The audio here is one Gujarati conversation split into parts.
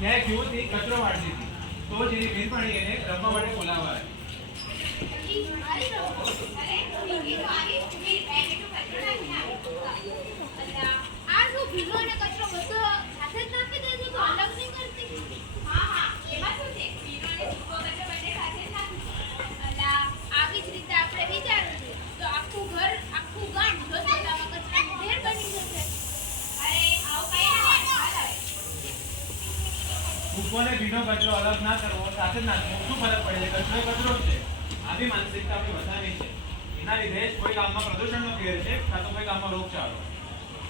ત્યાં એક યુવતી કચરો વાળતી હતી. તો જેની બેનપણી એને રમવા માટે બોલાવવા આવી. ભૂકો ને ભીનો કચરો અલગ ના કરવો સાથે જ નાખવો શું ફરક પડે? છે કચરો કચરો છે. આવી માનસિકતા આપણી બધાની છે. એના લીધે કોઈ ગામમાં પ્રદૂષણનો ફેર છે કાં તો કોઈ ગામમાં રોગચાળો.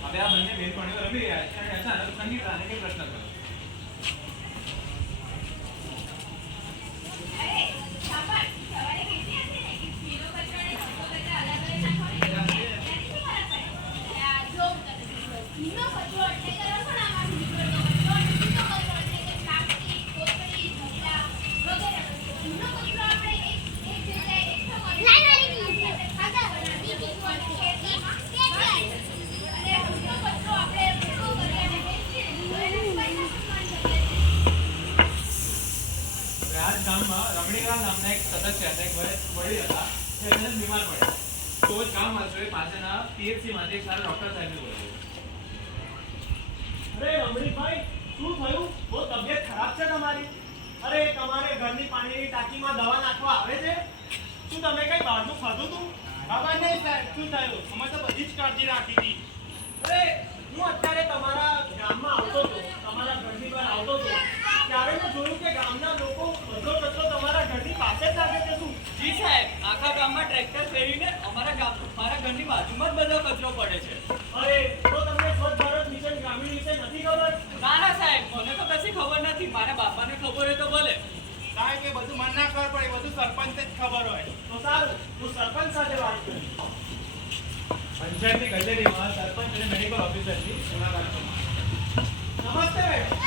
હવે આ બંને બેનપણીઓ રમી રહ્યા છે અને અચાનક સંગીત આને કંઈ પ્રશ્ન કર્યો અલા, વડીલ હતા એમને બીમાર પડ્યા. તો જ ગામ વાસીઓએ પાસેના પીએચસી માટે એક સારા ડોક્ટર સાહેબને બોલાવ્યો. અરે રમણીકભાઈ શું થયું? બહુ તબિયત ખરાબ છે તમારી. અરે તમારે ઘરની પાણીની ટાંકીમાં દવા નાખવા આવે છે? શું તમે કઈ બહારનું ખાધું તું? ખબર નહીં સાહેબ. શું થયું? અમે તો બધી જ કાળજી રાખી હતી. અરે હું અત્યારે તમારા ગામમાં આવતો હતો તમારા ઘરની બહાર આવતો હતો. ત્યારે મેં જોયું કે ગામના લોકો બધો કચરો તમારા ઘરની પાસે જ લાગે છે શું? જી સાહેબ આખા ગામમાં ટ્રેક્ટર ફેરીને અમારા ગામ મારા ઘરની બાજુમાં જ બધો કચરો પડે છે. અરે તો તમને સ્વચ્છ ભારત મિશન ગ્રામીણ વિશે નથી ખબર? ના ના સાહેબ મને તો કશી ખબર નથી. મારા બાપાને ખબર હોય તો ભલે સાહેબ એ બધું મને ના ખબર પડે બધું સરપંચ જ ખબર હોય. તો સારું હું સરપંચ સાથે વાત કરું પંચાયતની કચેરીમાં સરપંચ અને મેડિકલ મુલાકાત કરી. નમસ્તે મેડમ.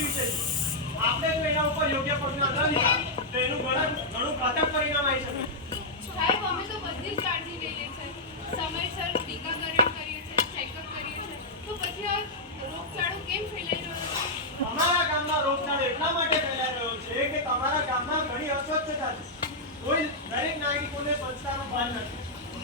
આપણા તો એના ઉપર યોગ્ય પગલાં ન લીધા, તો એનું ઘણું ઘણું ઘાતક પરિણામ આવી શકે સાહેબ અમે તો બધી જ કાળજી લઈએ છીએ સમયસર ટીકાકરણ કરીએ છીએ ચેકઅપ કરીએ છીએ તો પછી આ રોગચાળો કેમ ફેલાઈ રહ્યો છે તમારા ગામમાં રોગચાળો એટલા માટે ફેલાઈ રહ્યો છે કે તમારા ગામમાં ઘણી અસ્વચ્છતા છે કોઈ દરેક નાગરિકોને સ્વચ્છતાનું ભાન નથી.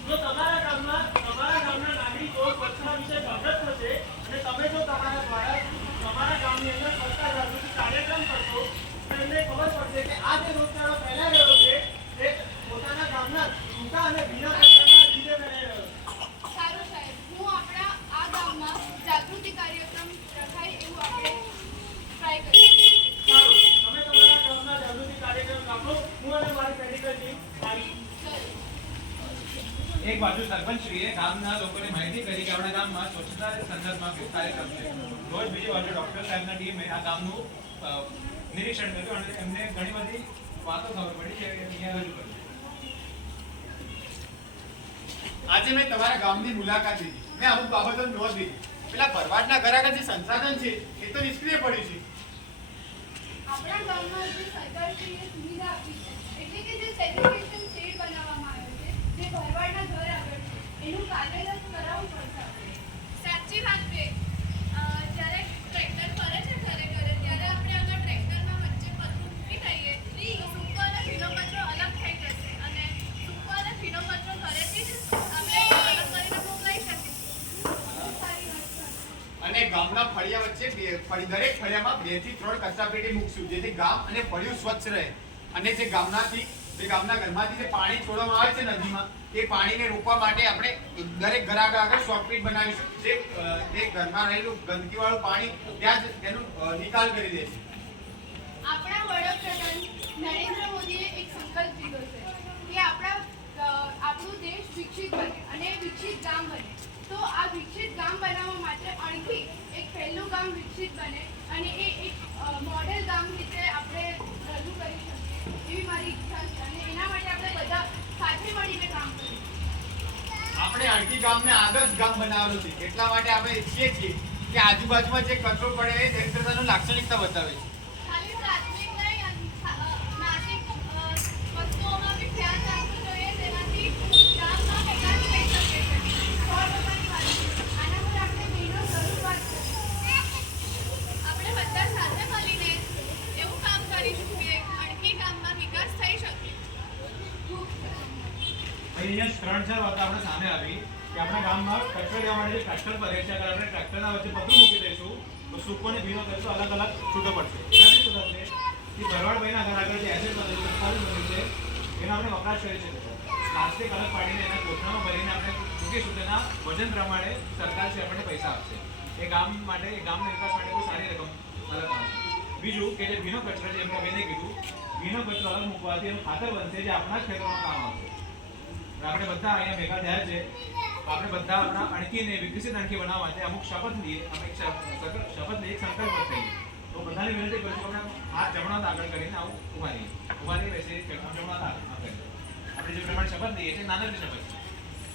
જો તમારા ગામમાં તમારા ગામના નાગરિકો સ્વચ્છતા વિશે જાગૃત થશે અને તમે જો તમારા દ્વારા તમારા ગામની અંદર સ્વચ્છતા જાગૃતિ કાર્યક્રમ કરશો તો એમને ખબર પડશે કે આ જે રોગચાળો ફેલાઈ રહ્યો છે તે પોતાના ગામના અને ભીના કચરાના લીધે ફેલાઈ રહ્યો છે. સારું સાહેબ હું આપણા આ ગામમાં જાગૃતિ કાર્યક્રમ રખાય એવું આપણે ટ્રાય કરીએ. તમે તમારા ગામના જાગૃતિ કાર્યક્રમ રાખો હું અને મારી મેડિકલ ટીમ આવી એક બાજુ સરપંચશ્રીએ ગામના લોકોને માહિતી કરી કે આપણા ગામમાં સ્વચ્છતા સંદર્ભમાં કેવો કાર્યક્રમ છે. તો બીજી બાજુ ડોક્ટર સાહેબના ટીમે આ ગામનું નિરીક્ષણ કર્યું અને એમને ઘણી બધી વાતો ખબર પડી છે અહીંયા રજૂ કરી આજે મેં તમારા ગામની મુલાકાત લીધી. મેં અમુક બાબતો નોંધ લીધી. પેલા ભરવાડના ઘર આગળ જે સંસાધન છે એ તો નિષ્ક્રિય પડ્યું છે. આપણા ગામમાં જે સરકારશ્રીએ સુવિધા આપી છે ફરી દરેક ફળિયામાં બેથી ત્રણ કચરાપેટી મૂકશું, જેથી ગામ અને ફળિયું સ્વચ્છ રહે. અને જે ગામનાથી, જે ગામના ઘરમાંથી જે પાણી છોડવામાં આવે છે નદીમાં, એ પાણીને રોકવા માટે આપણે દરેક ઘર આગળ આગળ શોર્ટપીટ બનાવીશું, જે જે ઘરમાં રહેલું ગંદકીવાળું પાણી, ત્યાં જ તેનું નિકાલ કરી દેશે આપણા વડાપ્રધાન નરેન્દ્ર મોદીએ એક સંકલ્પ લીધો છે કે આપણા આપણો દેશ વિકસિત બને અને વિકસિત ગામ બને. તો આ વિકસિત ગામ બનાવવા માટે અણખી એક પહેલું ગામ વિકસિત બને અને એ એક મોડેલ ગામ રીતે આપણે રજૂ કરી શકીએ એવી મારી ઈચ્છા છે અને એના માટે આપણે બધા સાથે મળીને કામ કરીએ. આપણે અણખી ગામને આદર્શ ગામ બનાવેલું છે. એટલા માટે આપણે ઈચ્છીએ છીએ કે આજુબાજુમાં જે કચરો પડે એ દરિદ્રતાનું લાક્ષણિકતા બતાવે છે. અહીંયા ત્રણ ચાર વાત આપણે સામે આવી કે આપણા ગામમાં ટ્રેક્ટર લેવા માટે ટ્રેક્ટર ભરે છે, અગર આપણે ટ્રેક્ટરના વચ્ચે પતરું મૂકી દઈશું, તો સૂકો અને ભીનો કરશું અલગ અલગ છૂટો પડશે. એનાથી શું થશે કે ભરવાડભાઈના ઘર આગળ જે એસેટ બધું છે ખાલી છે, એનો આપણે વપરાશ કરી શકીએ પ્લાસ્ટિક અલગ પાડીને એના કોથળામાં ભરીને આપણે મૂકીશું તેના વજન પ્રમાણે સરકાર છે, આપણને પૈસા આપશે. એ ગામ માટે, એ ગામના વિકાસ માટે બહુ સારી રકમ અલગ આવશે બીજું કે જે ભીનો કચરો છે એમ કે બેને કીધું, ભીનો કચરો અલગ મૂકવાથી એનું ખાતર બનશે જે આપણા જ ખેતરોમાં કામ આવશે. આપણે બધા અહીંયા ભેગા થયા છે. આપણે બધા આપણા અણકીને વિકસિત અણકી બનાવવા માટે અમુક શપથ લઈએ. અમે શપથ લઈએ સંકલ્પ થઈએ તો બધાને વિનંતી કરું છું, આપણે હાથ જમણા આગળ કરીને આવું ઊભા રહીએ ઊભા રહીએ બેસીએ જમણા આમ જમણો હાથ આ કરીએ. આપણે જે પ્રમાણે શપથ લઈએ છે નાના શપથ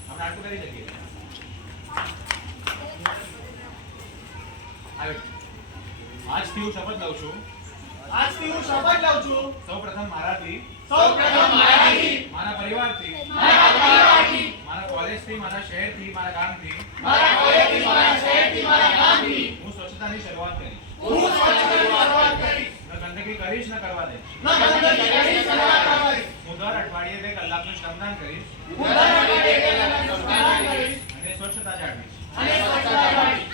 આપણે આટલું કરી શકીએ. આજથી હું શપથ લઉં છું. આજથી હું શપથ લઉં છું. સૌપ્રથમ મારાથી સૌપ્રથમ મારાથી. મારા પરિવારથી. મારા કોલેજથી મારા શહેરથી મારા ગામથી. મારા કોલેજથી મારા શહેરથી મારા ગામથી. હું સ્વચ્છતાની શરૂઆત કરીશ. હું સ્વચ્છતાની શરૂઆત કરીશ. ન ગંદકી કરીશ ન કરવા દઈશ. ન ગંદકી કરીશ ન કરવા કરીશ હું દર અઠવાડિયે બે કલાકનું શ્રમદાન કરીશ. હું દર અઠવાડિયે બે કલાકનું શ્રમદાન કરીશ. અને સ્વચ્છતા જાળવીશ. અને સ્વચ્છતા જાળવીશ.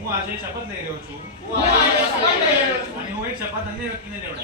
હું આજે શપથ લઈ રહ્યો છું. હું આજે શપથ લઈ રહ્યો છું. અને હું એક શપથ અન્ય વ્યક્તિને લેવડાવીશ